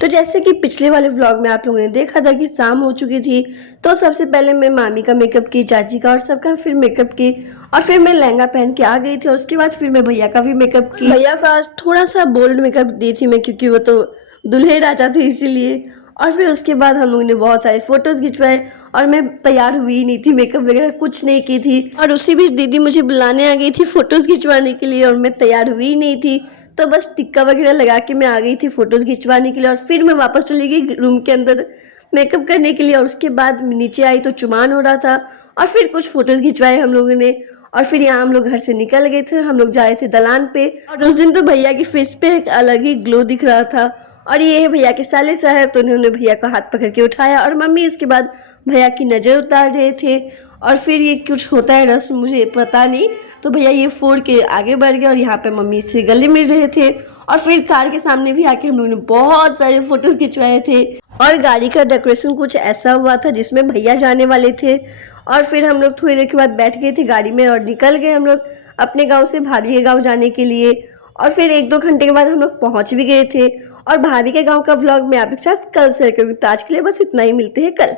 तो जैसे कि पिछले वाले व्लॉग में आप लोगों ने देखा था कि शाम हो चुकी थी, तो सबसे पहले मैं मामी का मेकअप की, चाची का और सबका फिर मेकअप की और फिर मैं लहंगा पहन के आ गई थी और उसके बाद फिर मैं भैया का भी मेकअप की। भैया का आज थोड़ा सा बोल्ड मेकअप दी थी मैं, क्योंकि वो तो दुल्हे राजा थे इसीलिए। और फिर उसके बाद हम लोगों ने बहुत सारे फोटोज खिंचवाए और मैं तैयार हुई ही नहीं थी, मेकअप वगैरह कुछ नहीं की थी। और उसी बीच दीदी मुझे बुलाने आ गई थी फोटोज खिंचवाने के लिए और मैं तैयार हुई ही नहीं थी, तो बस टिक्का वगैरह लगा के मैं आ गई थी फोटोज खिंचवाने के लिए। और फिर मैं वापस चली गई रूम के अंदर मेकअप करने के लिए और उसके बाद नीचे आई तो चुमान हो रहा था और फिर कुछ फोटोज खिंचवाए हम लोगों ने। और फिर यहाँ हम लोग घर से निकल गए थे, हम लोग जा रहे थे दलान पे। और उस दिन तो भैया की फेस पे एक अलग ही ग्लो दिख रहा था। और ये है भैया के साले साहब, तो उन्होंने भैया का हाथ पकड़ के उठाया और मम्मी इसके बाद भैया की नज़र उतार रहे थे। और फिर ये कुछ होता है रस्म, मुझे पता नहीं, तो भैया ये फोड़ के आगे बढ़ गए और यहाँ पे मम्मी से गले मिल रहे थे। और फिर कार के सामने भी आके हम लोगों ने बहुत सारे फोटोज खिंचवाए थे। और गाड़ी का डेकोरेशन कुछ ऐसा हुआ था जिसमें भैया जाने वाले थे। और फिर हम लोग थोड़ी देर के बाद बैठ गए थे गाड़ी में और निकल गए हम लोग अपने गांव से भाभी के गांव जाने के लिए। और फिर 1-2 घंटे के बाद हम लोग पहुंच भी गए थे। और भाभी के गांव का व्लॉग मैं आपके साथ कल शेयर करूँगी, तो आज के लिए बस इतना ही, मिलते हैं कल।